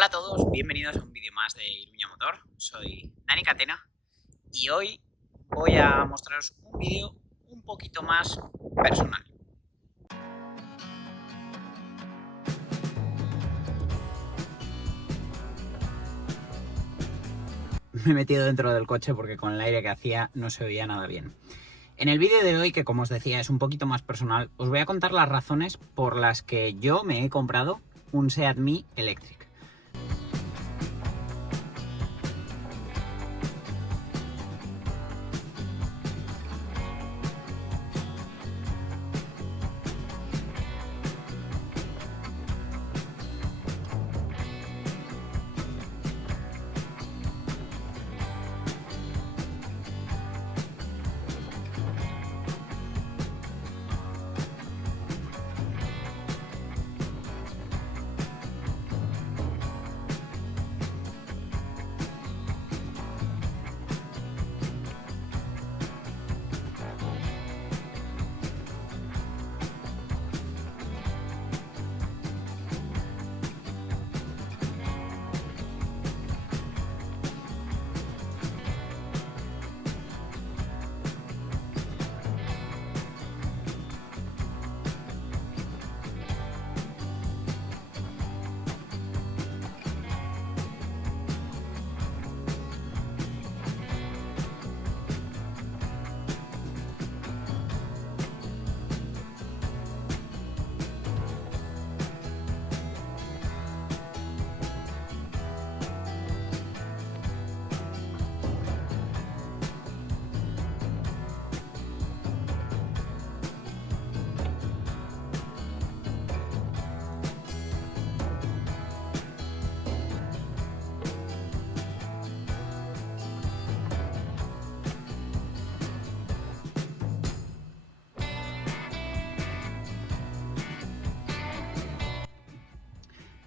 Hola a todos, bienvenidos a un vídeo más de Iruña Motor. Soy Dani Catena y hoy voy a mostraros un vídeo un poquito más personal. Me he metido dentro del coche porque con el aire que hacía no se oía nada bien. En el vídeo de hoy, que como os decía es un poquito más personal, os voy a contar las razones por las que yo me he comprado un Seat Mii Electric.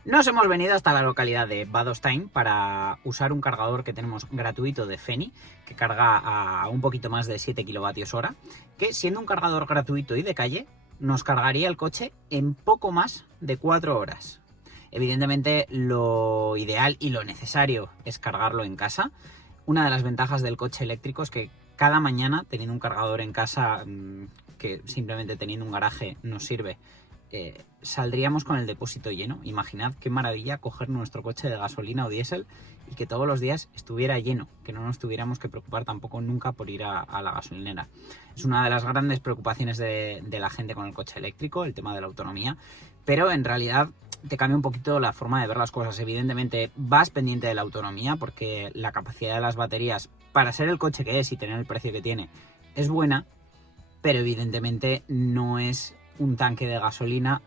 Nos hemos venido hasta la localidad de Bad Ostein para usar un cargador que tenemos gratuito de Feni, que carga a un poquito más de 7 kWh, que siendo un cargador gratuito y de calle, nos cargaría el coche en poco más de 4 horas. Evidentemente lo ideal y lo necesario es cargarlo en casa. Una de las ventajas del coche eléctrico es que cada mañana, teniendo un cargador en casa, que simplemente teniendo un garaje nos sirve, saldríamos con el depósito lleno. Imaginad qué maravilla coger nuestro coche de gasolina o diésel y que todos los días estuviera lleno, que no nos tuviéramos que preocupar tampoco nunca por ir a la gasolinera. Es una de las grandes preocupaciones de la gente con el coche eléctrico, el tema de la autonomía, pero en realidad te cambia un poquito la forma de ver las cosas. Evidentemente vas pendiente de la autonomía porque la capacidad de las baterías, para ser el coche que es y tener el precio que tiene, es buena, pero evidentemente no es un tanque de gasolina.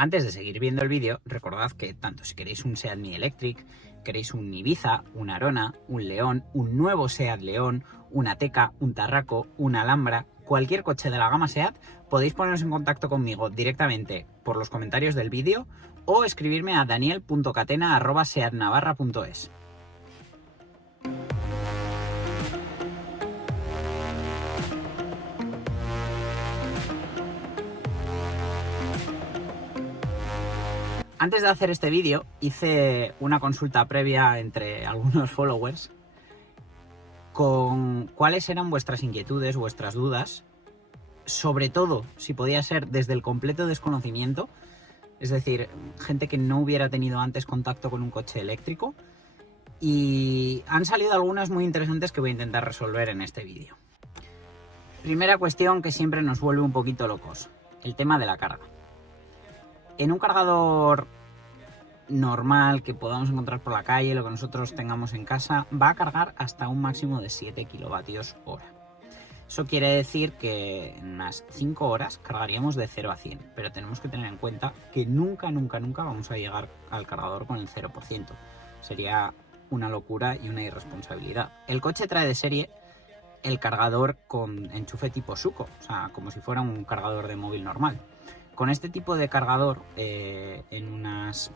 Antes de seguir viendo el vídeo, recordad que tanto si queréis un Seat Mii Electric, queréis un Ibiza, un Arona, un León, un nuevo Seat León, un Ateca, un Tarraco, un Alhambra, cualquier coche de la gama Seat, podéis poneros en contacto conmigo directamente por los comentarios del vídeo o escribirme a daniel.catena@seatnavarra.es. Antes de hacer este vídeo hice una consulta previa entre algunos followers con cuáles eran vuestras inquietudes, vuestras dudas, sobre todo si podía ser desde el completo desconocimiento, es decir, gente que no hubiera tenido antes contacto con un coche eléctrico, y han salido algunas muy interesantes que voy a intentar resolver en este vídeo. Primera cuestión que siempre nos vuelve un poquito locos, el tema de la carga. En un cargador normal que podamos encontrar por la calle, lo que nosotros tengamos en casa, va a cargar hasta un máximo de 7 kilovatios hora. Eso quiere decir que en unas 5 horas cargaríamos de 0 a 100, pero tenemos que tener en cuenta que nunca vamos a llegar al cargador con el 0%. Sería una locura y una irresponsabilidad. El coche trae de serie el cargador con enchufe tipo Suco, o sea, como si fuera un cargador de móvil normal. Con este tipo de cargador, en unas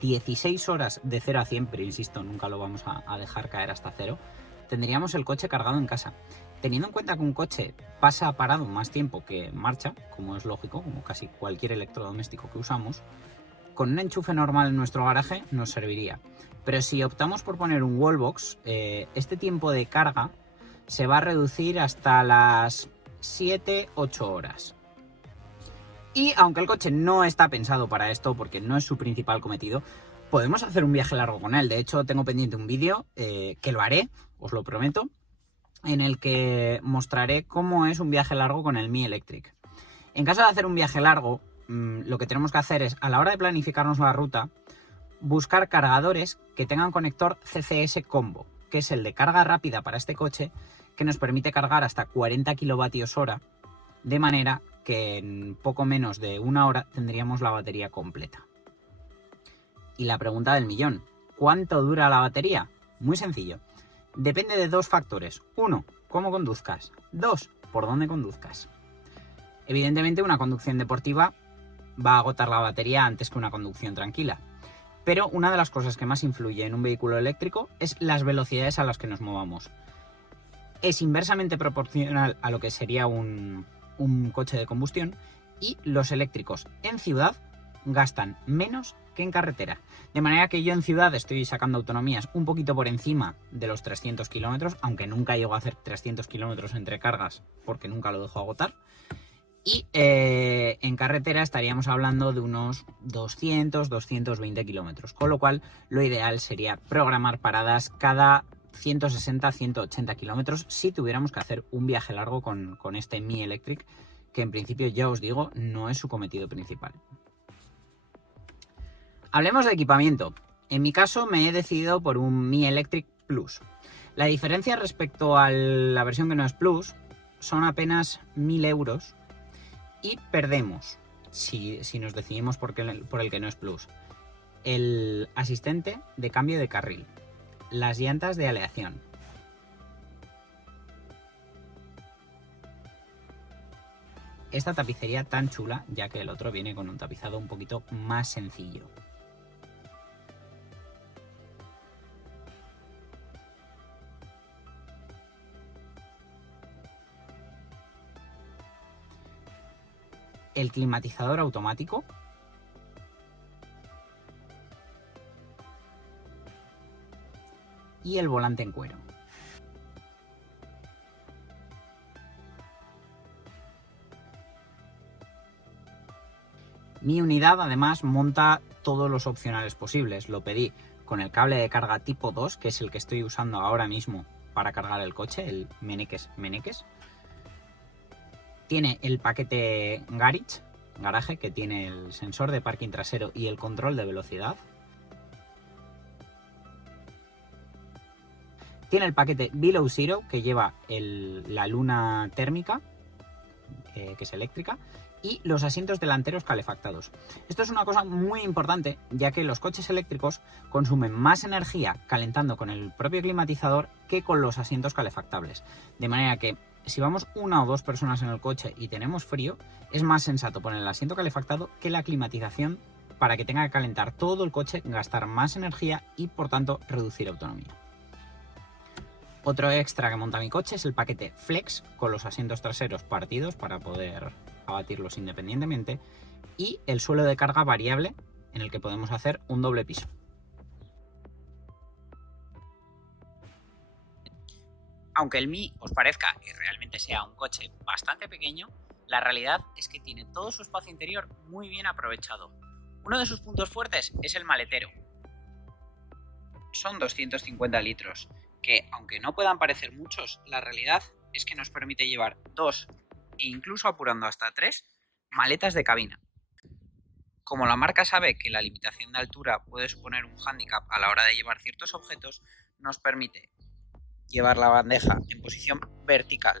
16 horas de 0 a 100, pero insisto, nunca lo vamos a dejar caer hasta 0, tendríamos el coche cargado en casa. Teniendo en cuenta que un coche pasa parado más tiempo que en marcha, como es lógico, como casi cualquier electrodoméstico que usamos, con un enchufe normal en nuestro garaje nos serviría. Pero si optamos por poner un wallbox, este tiempo de carga se va a reducir hasta las 7-8 horas. Y aunque el coche no está pensado para esto, porque no es su principal cometido, podemos hacer un viaje largo con él. De hecho, tengo pendiente un vídeo, que lo haré, os lo prometo, en el que mostraré cómo es un viaje largo con el Mi Electric. En caso de hacer un viaje largo, lo que tenemos que hacer es, a la hora de planificarnos la ruta, buscar cargadores que tengan conector CCS Combo, que es el de carga rápida para este coche, que nos permite cargar hasta 40 kilovatios hora, de manera que en poco menos de una hora tendríamos la batería completa. Y la pregunta del millón, ¿cuánto dura la batería? Muy sencillo, depende de dos factores. 1, cómo conduzcas. 2, por dónde conduzcas. Evidentemente una conducción deportiva va a agotar la batería antes que una conducción tranquila. Pero una de las cosas que más influye en un vehículo eléctrico es las velocidades a las que nos movamos. Es inversamente proporcional a lo que sería un coche de combustión, y los eléctricos en ciudad gastan menos que en carretera. De manera que yo en ciudad estoy sacando autonomías un poquito por encima de los 300 kilómetros, aunque nunca llego a hacer 300 kilómetros entre cargas porque nunca lo dejo agotar. Y en carretera estaríamos hablando de unos 200-220 kilómetros, con lo cual lo ideal sería programar paradas cada 160-180 kilómetros si tuviéramos que hacer un viaje largo con este Mi Electric, que en principio, ya os digo, no es su cometido principal. Hablemos de equipamiento. En mi caso me he decidido por un Mi Electric Plus. La diferencia respecto a la versión que no es Plus son apenas 1.000 euros y perdemos, si nos decidimos por el que no es Plus, el asistente de cambio de carril, las llantas de aleación, esta tapicería tan chula, ya que el otro viene con un tapizado un poquito más sencillo. El climatizador automático, y el volante en cuero. Mi unidad además monta todos los opcionales posibles. Lo pedí con el cable de carga tipo 2, que es el que estoy usando ahora mismo para cargar el coche, el Meneques. Tiene el paquete Garage, que tiene el sensor de parking trasero y el control de velocidad. Tiene el paquete Below Zero, que lleva la luna térmica, que es eléctrica, y los asientos delanteros calefactados. Esto es una cosa muy importante, ya que los coches eléctricos consumen más energía calentando con el propio climatizador que con los asientos calefactables. De manera que si vamos una o dos personas en el coche y tenemos frío, es más sensato poner el asiento calefactado que la climatización, para que tenga que calentar todo el coche, gastar más energía y por tanto reducir autonomía. Otro extra que monta mi coche es el paquete Flex, con los asientos traseros partidos para poder abatirlos independientemente, y el suelo de carga variable, en el que podemos hacer un doble piso. Aunque el Mi os parezca y realmente sea un coche bastante pequeño, la realidad es que tiene todo su espacio interior muy bien aprovechado. Uno de sus puntos fuertes es el maletero. Son 250 litros, que aunque no puedan parecer muchos, la realidad es que nos permite llevar 2 e incluso apurando hasta 3 maletas de cabina. Como la marca sabe que la limitación de altura puede suponer un hándicap a la hora de llevar ciertos objetos, nos permite llevar la bandeja en posición vertical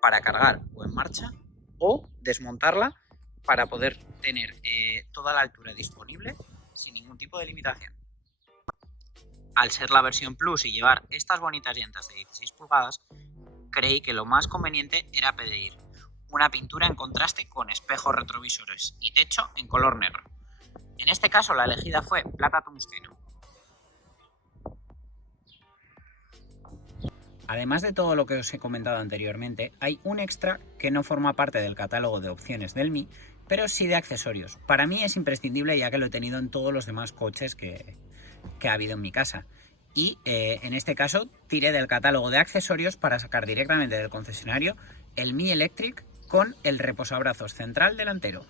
para cargar o en marcha, o desmontarla para poder tener toda la altura disponible sin ningún tipo de limitación. Al ser la versión Plus y llevar estas bonitas llantas de 16 pulgadas, creí que lo más conveniente era pedir una pintura en contraste con espejos retrovisores y techo en color negro. En este caso la elegida fue plata tungsteno. Además de todo lo que os he comentado anteriormente, hay un extra que no forma parte del catálogo de opciones del Mi, pero sí de accesorios. Para mí es imprescindible, ya que lo he tenido en todos los demás coches que ha habido en mi casa. Y en este caso tiré del catálogo de accesorios para sacar directamente del concesionario el Mi Electric con el reposabrazos central delantero.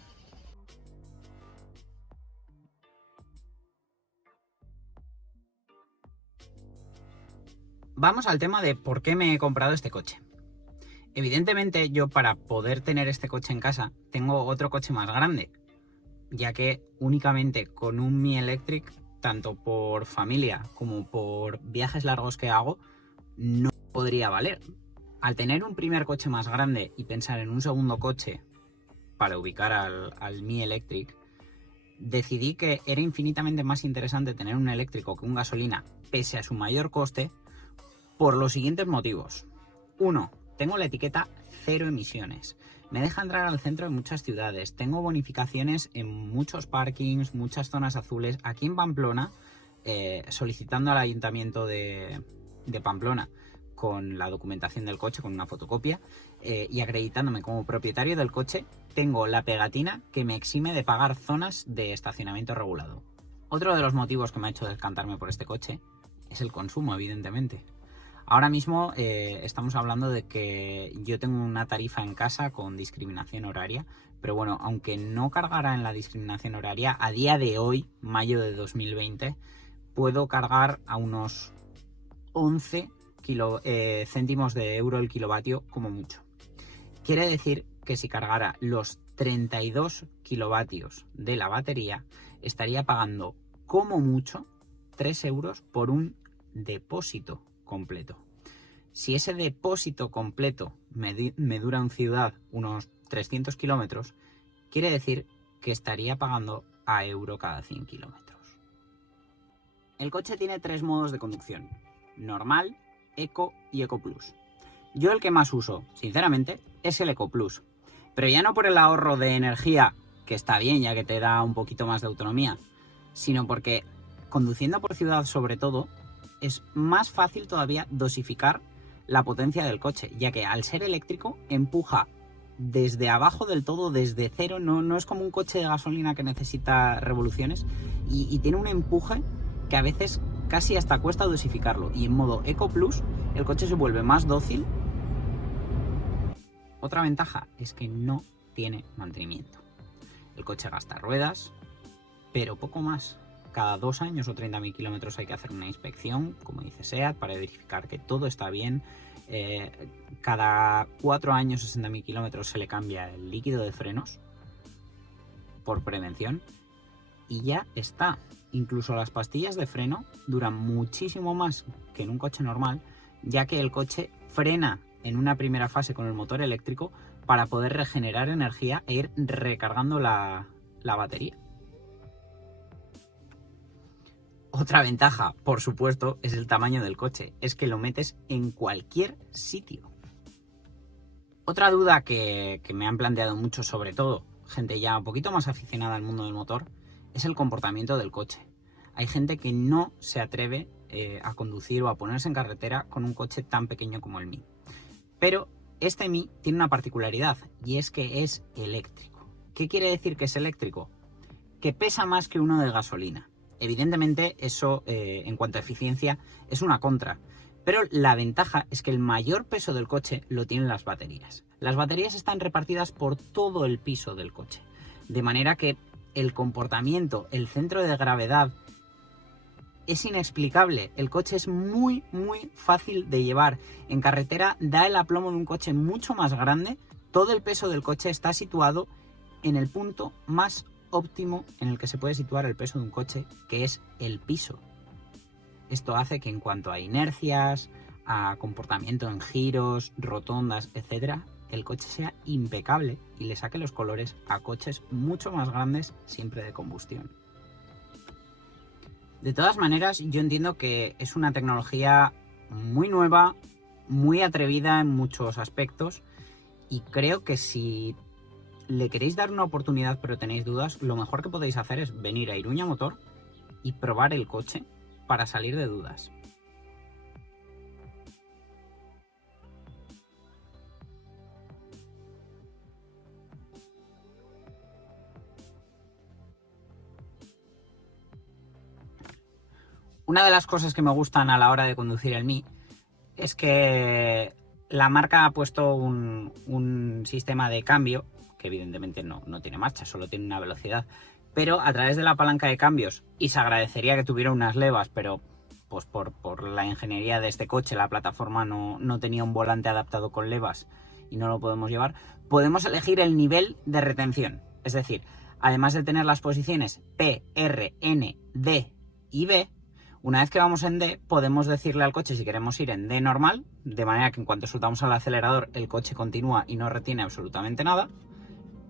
Vamos al tema de por qué me he comprado este coche. Evidentemente yo, para poder tener este coche en casa, tengo otro coche más grande, ya que únicamente con un Mi Electric, tanto por familia como por viajes largos que hago, no podría valer. Al tener un primer coche más grande y pensar en un segundo coche para ubicar al Mi Electric, decidí que era infinitamente más interesante tener un eléctrico que un gasolina, pese a su mayor coste, por los siguientes motivos. 1. Tengo la etiqueta 0 emisiones. Me deja entrar al centro de muchas ciudades. Tengo bonificaciones en muchos parkings, muchas zonas azules. Aquí en Pamplona, solicitando al ayuntamiento de Pamplona con la documentación del coche, con una fotocopia, y acreditándome como propietario del coche, tengo la pegatina que me exime de pagar zonas de estacionamiento regulado. Otro de los motivos que me ha hecho decantarme por este coche es el consumo, evidentemente. Ahora mismo estamos hablando de que yo tengo una tarifa en casa con discriminación horaria, pero bueno, aunque no cargara en la discriminación horaria, a día de hoy, mayo de 2020, puedo cargar a unos 11 céntimos de euro el kilovatio como mucho. Quiere decir que si cargara los 32 kilovatios de la batería, estaría pagando como mucho 3 euros por un depósito completo. Si ese depósito completo me dura en ciudad unos 300 kilómetros, quiere decir que estaría pagando a euro cada 100 kilómetros. El coche tiene 3 modos de conducción: normal, eco y eco plus. Yo el que más uso, sinceramente, es el eco plus, pero ya no por el ahorro de energía, que está bien ya que te da un poquito más de autonomía, sino porque conduciendo por ciudad sobre todo, es más fácil todavía dosificar la potencia del coche, ya que al ser eléctrico empuja desde abajo del todo, desde cero. No es como un coche de gasolina que necesita revoluciones, y tiene un empuje que a veces casi hasta cuesta dosificarlo, y en modo Eco Plus el coche se vuelve más dócil. Otra ventaja es que no tiene mantenimiento. El coche gasta ruedas, pero poco más. Cada 2 años o 30.000 kilómetros hay que hacer una inspección, como dice SEAT, para verificar que todo está bien. Cada 4 años, 60.000 kilómetros, se le cambia el líquido de frenos por prevención y ya está. Incluso las pastillas de freno duran muchísimo más que en un coche normal, ya que el coche frena en una primera fase con el motor eléctrico para poder regenerar energía e ir recargando la batería. Otra ventaja, por supuesto, es el tamaño del coche. Es que lo metes en cualquier sitio. Otra duda que me han planteado mucho, sobre todo gente ya un poquito más aficionada al mundo del motor, es el comportamiento del coche. Hay gente que no se atreve a conducir o a ponerse en carretera con un coche tan pequeño como el Mi. Pero este Mi tiene una particularidad, y es que es eléctrico. ¿Qué quiere decir que es eléctrico? Que pesa más que uno de gasolina. Evidentemente eso, en cuanto a eficiencia, es una contra, Pero la ventaja es que el mayor peso del coche lo tienen las baterías. Las baterías están repartidas por todo el piso del coche, de manera que el comportamiento, el centro de gravedad es inexplicable. El coche es muy fácil de llevar. En carretera da el aplomo de un coche mucho más grande. Todo el peso del coche está situado en el punto más óptimo en el que se puede situar el peso de un coche, que es el piso. Esto hace que en cuanto a inercias, a comportamiento en giros, rotondas, etc., el coche sea impecable y le saque los colores a coches mucho más grandes, siempre de combustión. De todas maneras, yo entiendo que es una tecnología muy nueva, muy atrevida en muchos aspectos, y creo que si le queréis dar una oportunidad pero tenéis dudas, lo mejor que podéis hacer es venir a Iruña Motor y probar el coche para salir de dudas. Una de las cosas que me gustan a la hora de conducir el Mi es que la marca ha puesto un sistema de cambio, que evidentemente no tiene marcha, solo tiene una velocidad, pero a través de la palanca de cambios, y se agradecería que tuviera unas levas, pero pues por la ingeniería de este coche, la plataforma no tenía un volante adaptado con levas y no lo podemos llevar, podemos elegir el nivel de retención. Es decir, además de tener las posiciones P, R, N, D y B, una vez que vamos en D, podemos decirle al coche si queremos ir en D normal, de manera que en cuanto soltamos al acelerador el coche continúa y no retiene absolutamente nada.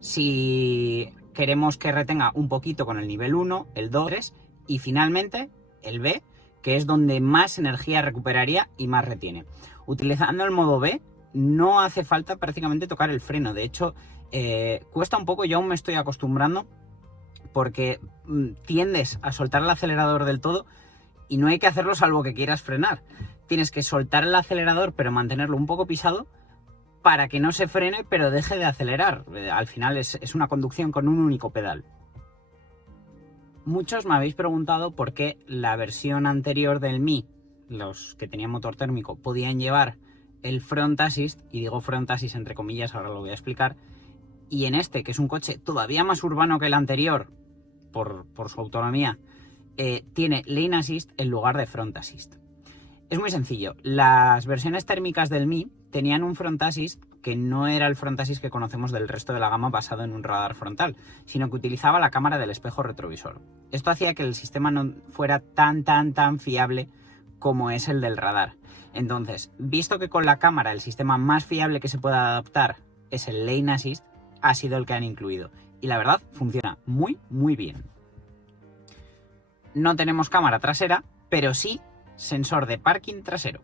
Si queremos que retenga un poquito con el nivel 1, el 2, 3 y finalmente el B, que es donde más energía recuperaría y más retiene. Utilizando el modo B no hace falta prácticamente tocar el freno. De hecho, cuesta un poco, yo aún me estoy acostumbrando, porque tiendes a soltar el acelerador del todo y no hay que hacerlo salvo que quieras frenar. Tienes que soltar el acelerador pero mantenerlo un poco pisado para que no se frene pero deje de acelerar. Al final es una conducción con un único pedal. Muchos me habéis preguntado por qué la versión anterior del Mi, los que tenían motor térmico, podían llevar el Front Assist, y digo Front Assist entre comillas, ahora lo voy a explicar, y en este, que es un coche todavía más urbano que el anterior, por su autonomía, tiene Lane Assist en lugar de Front Assist. Es muy sencillo. Las versiones térmicas del Mi tenían un Front Assist que no era el Front Assist que conocemos del resto de la gama basado en un radar frontal, sino que utilizaba la cámara del espejo retrovisor. Esto hacía que el sistema no fuera tan fiable como es el del radar. Entonces, visto que con la cámara el sistema más fiable que se puede adaptar es el Lane Assist, ha sido el que han incluido. Y la verdad, funciona muy bien. No tenemos cámara trasera, pero sí sensor de parking trasero.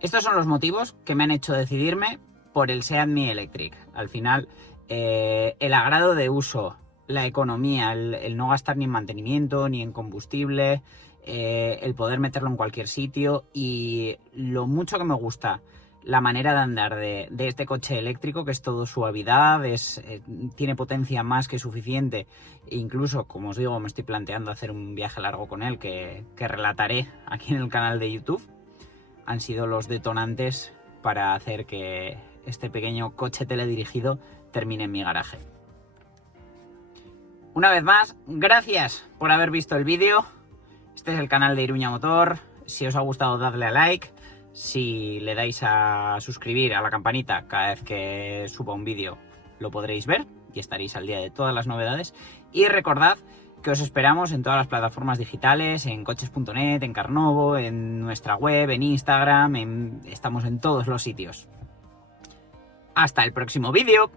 Estos son los motivos que me han hecho decidirme por el Seat Mi Electric. Al final, el agrado de uso, la economía, el no gastar ni en mantenimiento ni en combustible, el poder meterlo en cualquier sitio y lo mucho que me gusta la manera de andar de este coche eléctrico, que es todo suavidad, tiene potencia más que suficiente. E incluso, como os digo, me estoy planteando hacer un viaje largo con él que relataré aquí en el canal de YouTube. Han sido los detonantes para hacer que este pequeño coche teledirigido termine en mi garaje. Una vez más, gracias por haber visto el vídeo. Este es el canal de Iruña Motor. Si os ha gustado, dadle a like. Si le dais a suscribir a la campanita cada vez que suba un vídeo, lo podréis ver y estaréis al día de todas las novedades. Y recordad que os esperamos en todas las plataformas digitales, en coches.net, en Carnovo, en nuestra web, en Instagram, estamos en todos los sitios. ¡Hasta el próximo vídeo!